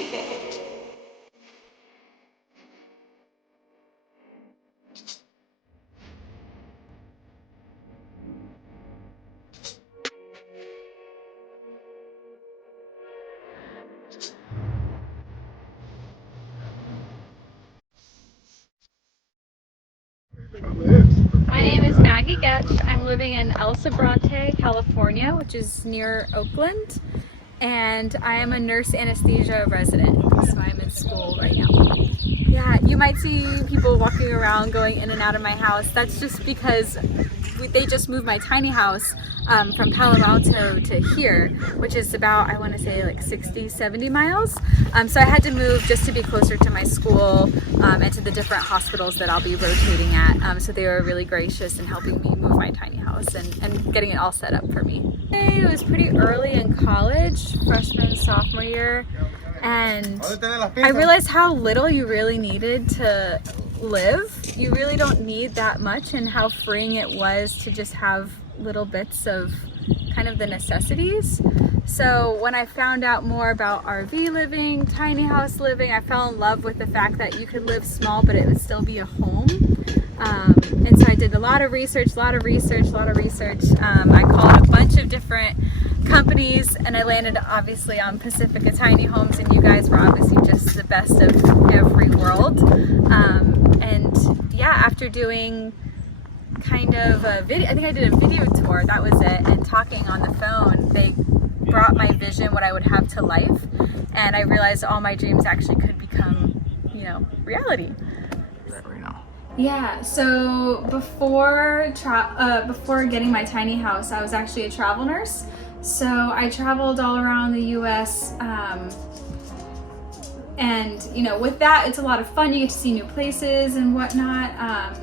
My name is Maggie. I'm living in El Sobrante, California, which is near Oakland, and I am a nurse anesthesia resident, so I'm in school right now. Yeah, you might see people walking around going in and out of my house. That's just because they just moved my tiny house from Palo Alto to here, which is about, I want to say, like 60, 70 miles. So I had to move just to be closer to my school and to the different hospitals that I'll be rotating at. So they were really gracious in helping me move my tiny house and getting it all set up for me. It was pretty early in college, freshman, sophomore year, and I realized how little you really needed to live. You really don't need that much, and how freeing it was to just have little bits of kind of the necessities. So when I found out more about RV living, tiny house living, I fell in love with the fact that you could live small but it would still be a home. And so I did a lot of research. I called a bunch of different companies, and I landed obviously on Pacifica Tiny Homes, and you guys were obviously just the best of every world. And yeah, after doing kind of a video, I think I did a video tour, that was it, and talking on the phone, they brought my vision, what I would have to life, and I realized all my dreams actually could become, you know, reality. Yeah, so before getting my tiny house, I was actually a travel nurse. So I traveled all around the US, and you know, with that, it's a lot of fun. You get to see new places and whatnot.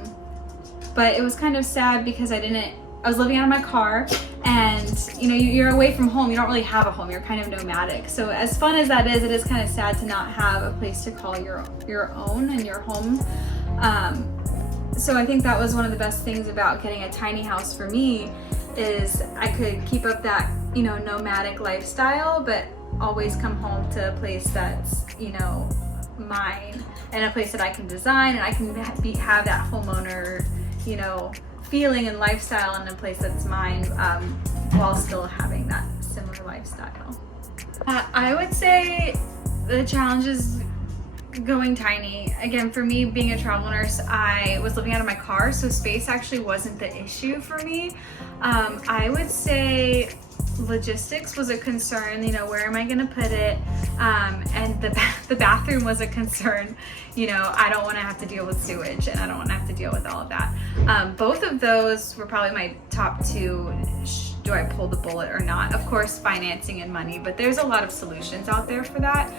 But it was kind of sad because I was living out of my car, and you know, you're away from home. You don't really have a home. You're kind of nomadic. So as fun as that is, it is kind of sad to not have a place to call your own and your home. So I think that was one of the best things about getting a tiny house for me, is I could keep up that, you know, nomadic lifestyle, but always come home to a place that's, you know, mine, and a place that I can design, and I can have that homeowner, you know, feeling and lifestyle in a place that's mine, while still having that similar lifestyle. I would say the challenge is going tiny. Again, for me, being a travel nurse, I was living out of my car, so space actually wasn't the issue for me. I would say logistics was a concern, you know, where am I going to put it? And the bathroom was a concern. You know, I don't want to have to deal with sewage, and I don't want to have to deal with all of that. Both of those were probably my top two. Do I pull the bullet or not? Of course, financing and money, but there's a lot of solutions out there for that.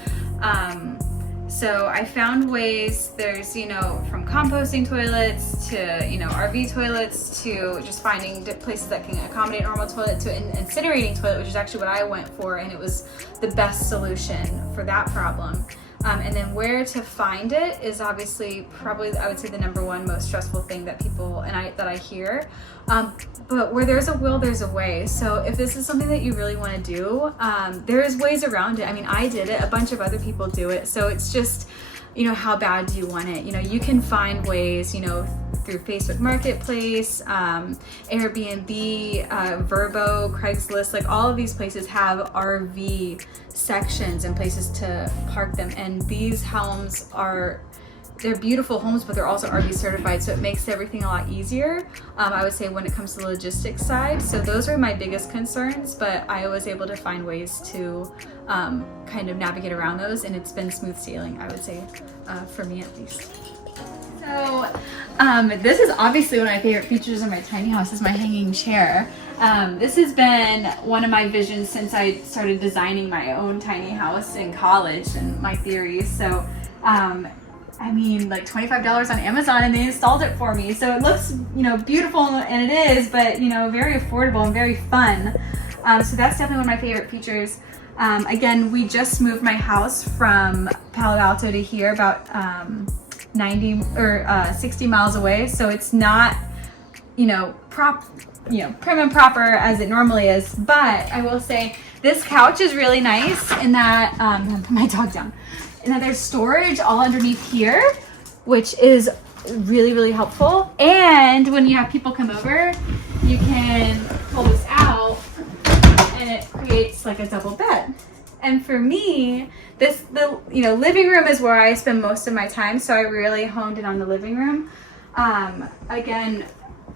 So I found ways. There's, you know, from composting toilets to, you know, RV toilets, to just finding places that can accommodate normal toilet, to an incinerating toilet, which is actually what I went for, and it was the best solution for that problem. And then where to find it is obviously probably, I would say, the number one most stressful thing that people that I hear. But where there's a will, there's a way. So if this is something that you really want to do, there's ways around it. I mean, I did it, a bunch of other people do it. So it's just, you know, how bad do you want it? You know, you can find ways, you know, through Facebook Marketplace, Airbnb, Vrbo, Craigslist, like all of these places have RV sections and places to park them. And these homes they're beautiful homes, but they're also RV certified, so it makes everything a lot easier, I would say, when it comes to the logistics side. So those are my biggest concerns, but I was able to find ways to kind of navigate around those, and it's been smooth sailing, I would say, for me at least. So this is obviously one of my favorite features of my tiny house, is my hanging chair. This has been one of my visions since I started designing my own tiny house in college and my theories. So I mean, like $25 on Amazon, and they installed it for me. So it looks, you know, beautiful, and it is, but, you know, very affordable and very fun. So that's definitely one of my favorite features. Again, we just moved my house from Palo Alto to here, about 60 miles away. So it's not, you know, prim and proper as it normally is. But I will say this couch is really nice in that, put my dog down. And then there's storage all underneath here, which is really, really helpful. And when you have people come over, you can pull this out and it creates like a double bed. And for me, the living room is where I spend most of my time, so I really honed in on the living room. Again,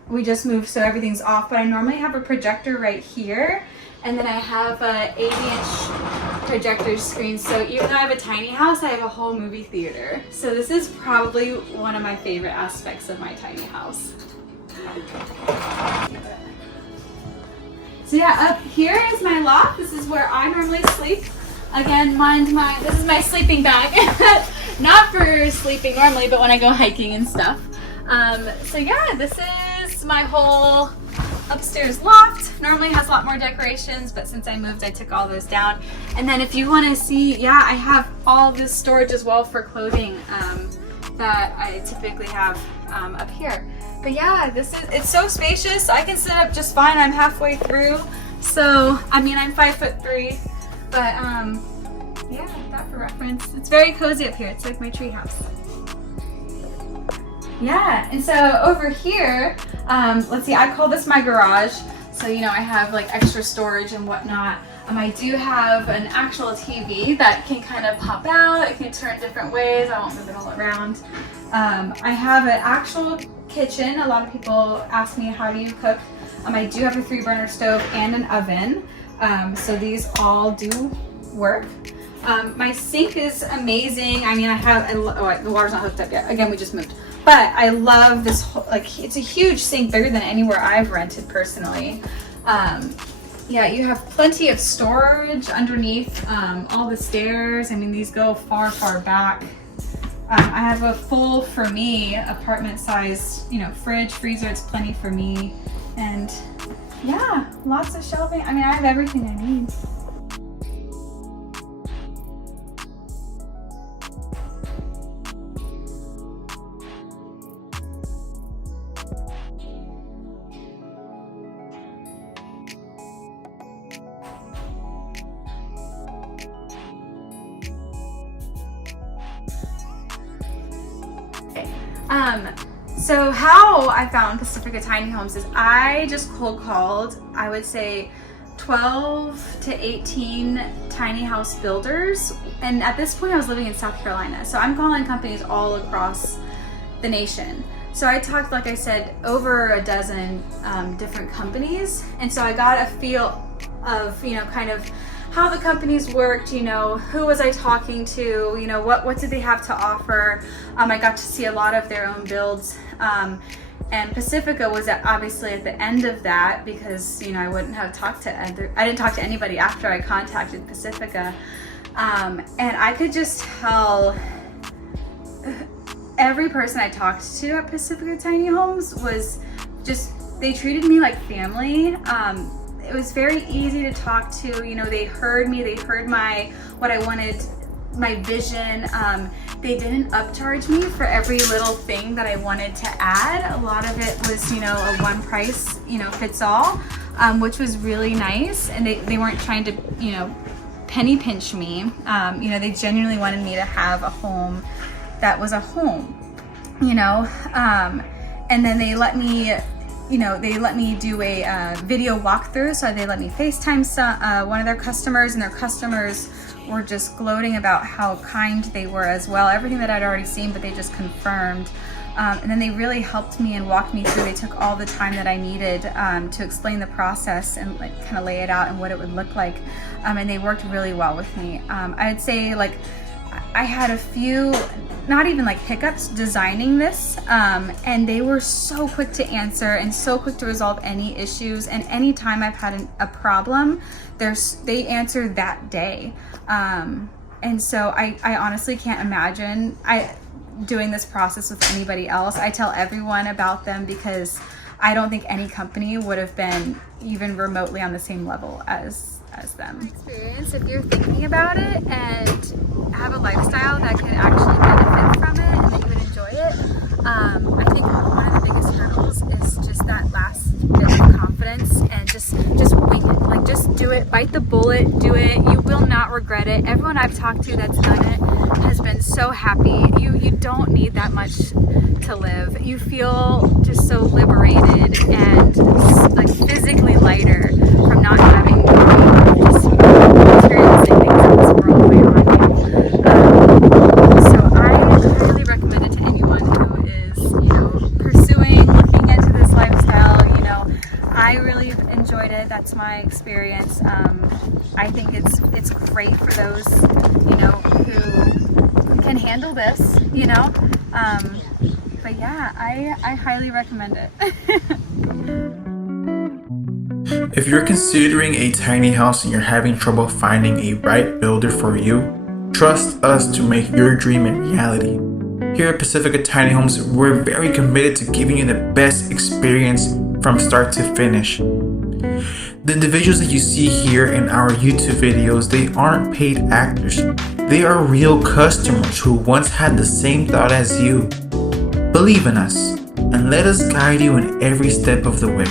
we just moved, so everything's off, but I normally have a projector right here, and then I have a 80-inch projector screen. So even though I have a tiny house, I have a whole movie theater. So this is probably one of my favorite aspects of my tiny house. So yeah, up here is my loft. This is where I normally sleep. Again, this is my sleeping bag. Not for sleeping normally, but when I go hiking and stuff. So yeah, this is my whole upstairs loft. Normally has a lot more decorations, but since I moved, I took all those down. And then if you want to see, yeah, I have all this storage as well for clothing that I typically have up here. But yeah, it's so spacious. I can sit up just fine. I'm halfway through. So, I mean, I'm 5'3", but yeah, that for reference. It's very cozy up here. It's like my tree house. Yeah, and so over here, let's see, I call this my garage. So, I have like extra storage and whatnot. I do have an actual TV that can kind of pop out. It can turn different ways. I won't move it all around. I have an actual kitchen. A lot of people ask me, how do you cook? I do have a 3-burner stove and an oven. So these all do work. My sink is amazing. I mean, the water's not hooked up yet. Again, we just moved. But I love this whole, it's a huge sink, bigger than anywhere I've rented personally. Yeah, you have plenty of storage underneath all the stairs. I mean, these go far, far back. I have a full, for me, apartment size, fridge, freezer. It's plenty for me. And yeah, lots of shelving. I mean, I have everything I need. So how I found Pacifica Tiny Homes is I just cold called, I would say 12 to 18 tiny house builders. And at this point I was living in South Carolina. So I'm calling companies all across the nation. So I talked, like I said, over a dozen different companies. And so I got a feel of, kind of how the companies worked, who was I talking to, what did they have to offer. I got to see a lot of their own builds. And Pacifica was obviously at the end of that because, I wouldn't have talked to, I didn't talk to anybody after I contacted Pacifica. And I could just tell every person I talked to at Pacifica Tiny Homes was just, they treated me like family. It was very easy to talk to. They heard me, they heard what I wanted, my vision. They didn't upcharge me for every little thing that I wanted to add. A lot of it was, a one price, fits all, which was really nice. And they weren't trying to, penny pinch me. They genuinely wanted me to have a home that was a home, and then they let me, they let me do a video walkthrough. So they let me FaceTime one of their customers, and their customers were just gloating about how kind they were as well. Everything that I'd already seen, but they just confirmed. And then they really helped me and walked me through. They took all the time that I needed to explain the process and kind of lay it out and what it would look like. And they worked really well with me. I'd say I had a few, not even hiccups designing this, and they were so quick to answer and so quick to resolve any issues. And anytime I've had a problem, they answered that day. And so I honestly can't imagine doing this process with anybody else. I tell everyone about them because I don't think any company would have been even remotely on the same level as them. Experience, if you're thinking about it and have a lifestyle that could actually benefit from it and that you would enjoy it, I think one of the biggest hurdles is just that last bit of confidence and just wing it. Just do it bite the bullet, do it. You will not regret it. Everyone I've talked to that's done it has been so happy. You don't need that much to live. You feel just so liberated and like physically lighter from not having just experiencing things in this world way on you. So I really recommend it to anyone who is, pursuing, looking into this lifestyle. I really enjoyed it. That's my experience. I think it's great for those, who can handle this, but yeah, I highly recommend it. If you're considering a tiny house and you're having trouble finding a right builder for you, trust us to make your dream a reality. Here at Pacifica Tiny Homes, we're very committed to giving you the best experience from start to finish. The individuals that you see here in our YouTube videos, they aren't paid actors. They are real customers who once had the same thought as you. Believe in us and let us guide you in every step of the way.